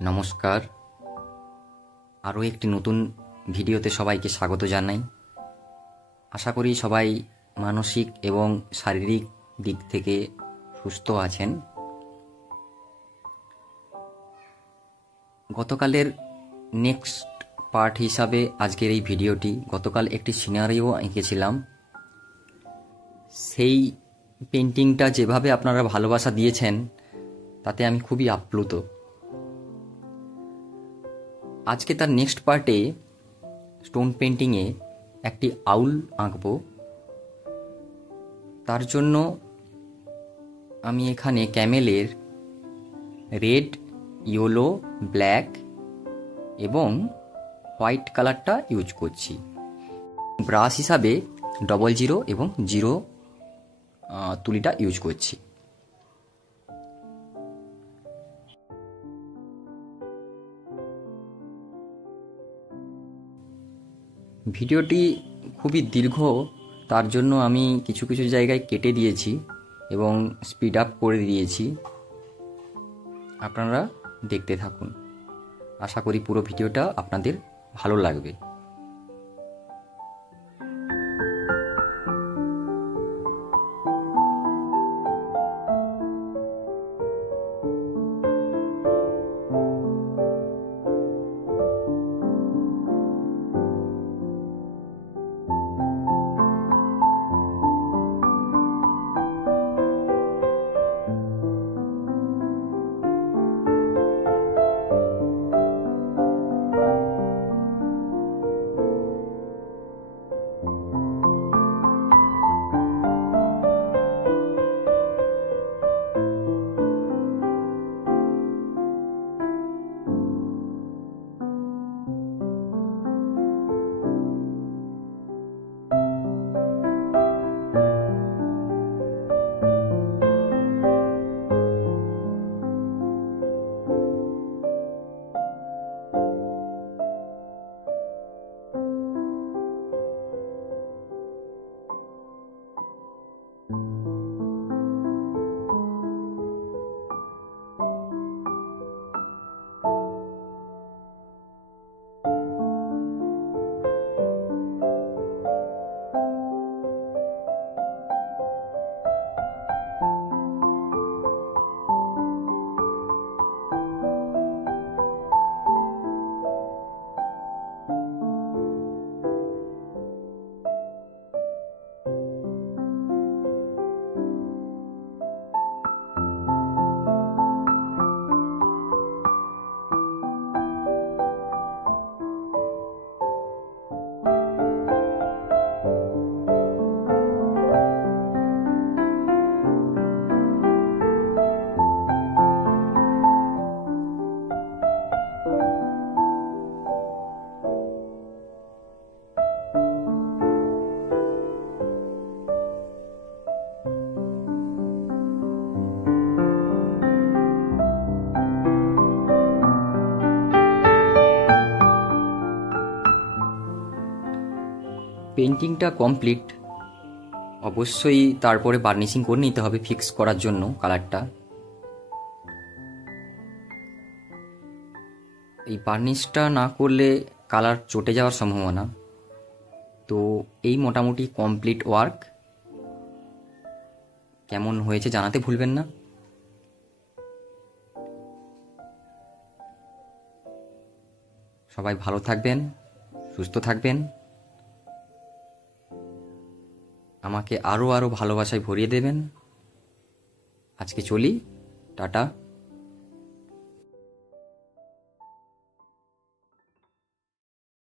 নমস্কার, আরও একটি নতুন ভিডিওতে সবাইকে স্বাগত জানাই। আশা করি সবাই মানসিক এবং শারীরিক দিক থেকে সুস্থ আছেন। গতকালের নেক্সট পার্ট হিসাবে আজকের এই ভিডিওটি। গতকাল একটি সিনারিও এঁকেছিলাম, সেই পেন্টিংটা যেভাবে আপনারা ভালোবাসা দিয়েছেন তাতে আমি খুবই আপ্লুত। আজকে তার নেক্সট পার্টে স্টোন পেন্টিংয়ে একটি আউল আঁকব। তার জন্য আমি এখানে ক্যামেলের রেড, ইয়েলো, ব্ল্যাক এবং হোয়াইট কালারটা ইউজ করছি। ব্রাশ হিসাবে 00 এবং 0 তুলিটা ইউজ করছি। ভিডিওটি খুবই দীর্ঘ, তার জন্য আমি কিছু কিছু জায়গায় কেটে দিয়েছি এবং স্পিড আপ করে দিয়েছি। আপনারা দেখতে থাকুন, আশা করি পুরো ভিডিওটা আপনাদের ভালো লাগবে। পেন্টিংটা কমপ্লিট। অবশ্যই তারপরে বার্নিশিং করে নিতে হবে ফিক্স করার জন্য কালারটা। এই বার্নিশটা না করলে কালার চটে যাওয়ার সম্ভাবনা। তো এই মোটামুটি কমপ্লিট ওয়ার্ক। কেমন হয়েছে জানাতে ভুলবেন না। সবাই ভালো থাকবেন, সুস্থ থাকবেন। আমাকে আরও ভালোবাসায় ভরিয়ে দেবেন। আজকে চলি, টাটা।